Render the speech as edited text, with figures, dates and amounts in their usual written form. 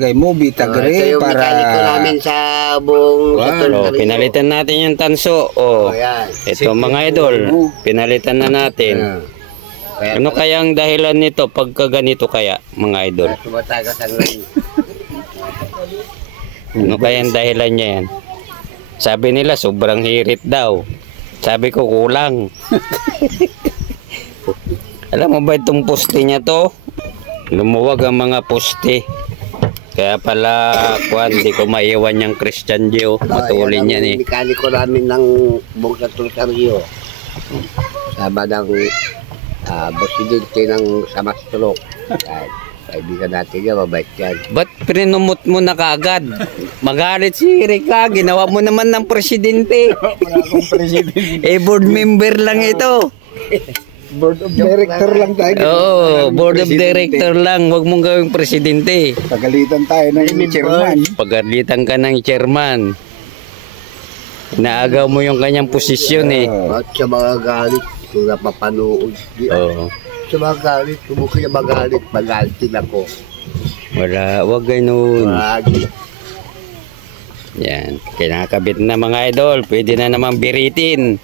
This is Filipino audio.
Tagay movie ito tagay yung mekaniko namin sa buong Oh, pinalitan natin yung tanso. Oh, yan. ito mga idol, pinalitan na natin. Ano kaya ang dahilan nito pagka ganito kaya, mga idol? Tumatagas ang rin. Ano kaya ang dahilan niya yan? Sabi nila sobrang hirit daw. Sabi ko kulang. Alam mo ba itong poste niya to? Lumuwag ang mga poste. Kaya pala, hindi ko maiwan yung Christian Gio. Matulin yan eh. Mekaniko namin ng buong Tulcario. Sama ng presidente ng Samastro. Kaibigan natin yan, mabait yan. Ba't pinumot mo na kaagad? Magalit si Rika, ginawa mo naman ng presidente. Wala akong presidente. Board member lang ito. Board of director lang tayo. Oo, board of director lang. Huwag mong gawing presidente. Pagalitan tayo ng chairman. Pagalitan ka ng chairman. Naagaw mo yung kanyang posisyon eh. At sa mga galit, kung napapanood. Oo. Sa mga galit, kung kayo magalit, magalitin ako. Wala, huwag ganun. Yan, kinakabit na mga idol. Pwede na namang biritin.